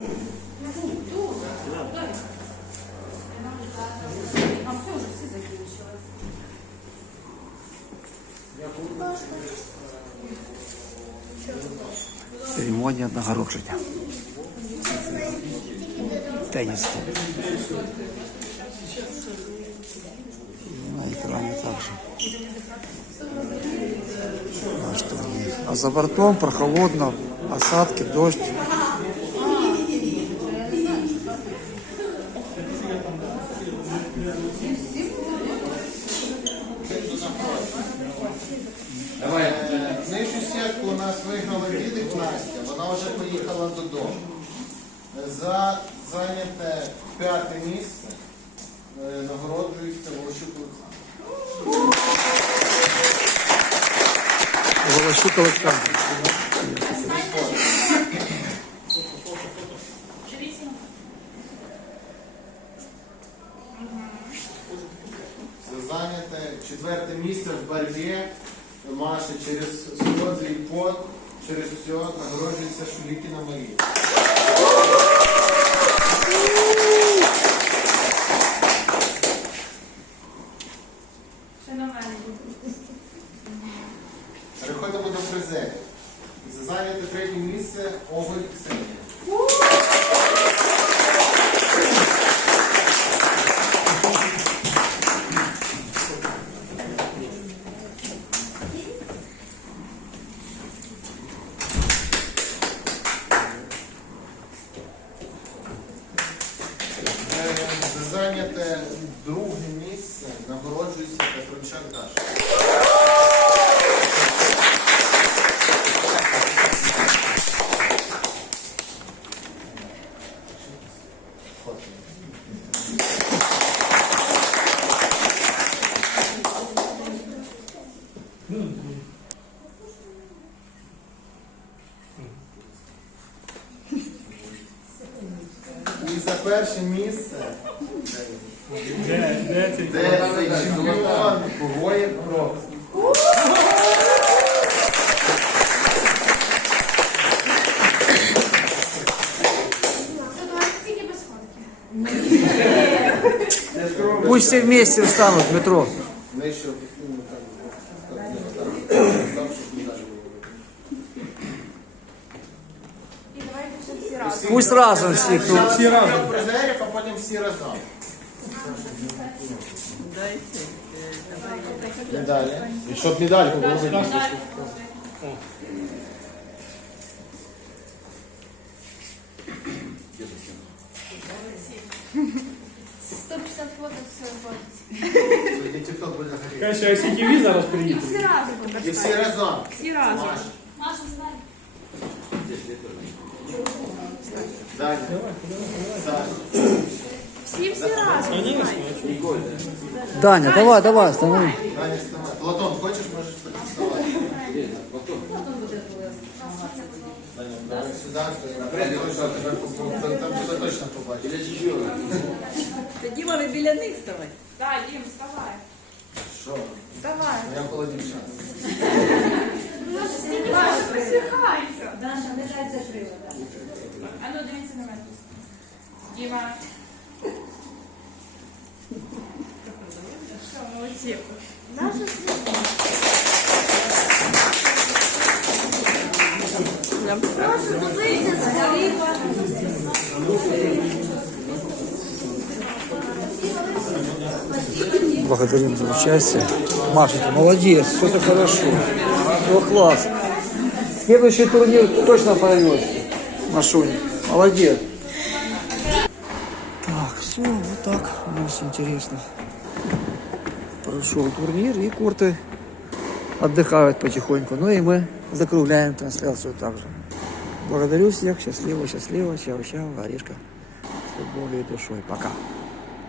А все вже всі закінчили. Церемонія нагородження. Теніс. І на екрані також. Наш турнір. А за бортом прохолодно, осадки, дождь. Давай. Е, Нижню сітку у нас виграла Дідик Настя, вона вже поїхала додому. За зайняте п'яте місце е, нагороджується Волощук Олександр. Волощук Олександр. За зайняте четверте місце в боротьбі Маші через сльози і пот, через все нагороджується Шулікіна Марія. Переходимо до призерів. За зайняте третє місце Оголь Ксенія. Нагороджується Петручак Даша. І за перше місце де цей чемпіон Воєн Про. Тільки без фотки. Не скромно. Пусть все вместе встанут в метро. Пусть разом всі, хто Всі разом. Призерів, а потім всі разом. Медалі. І щоб медальку було видно. фото все робить. І тікток буде загоріти. Каже, а CTV зараз І приїде. всі разом. І всі разом. Всі разом. Маш, Маша, знай. Даня, Саша. Всі всі разом. Даня, давай, давай, станови. Даня, вставай. Платон, хочеш, можеш вставати. Даня, давай сюди. Там точно тебе по- там- Там тебе точно побачиш. Тоді вони біля них ставай. Так, Дім, вставай. Що? Давай. Я коло дівчат. Маша, стільки Маша, посміхайся. Даша, не дай закрила. А ну, дивіться на мене. Діма. Що, молодці. Наша Благодарим за участие. Маша, ты молодец, все это хорошо. Все класс. Следующий турнир точно пойдет. Машунь, молодец. Так, все, вот так у нас интересно. Прошел турнир и курты отдыхают потихоньку. Ну и мы закругляем трансляцию также. Благодарю всех, счастливо, счастливо, чао-чао, орешка. С футболом и душой. Пока.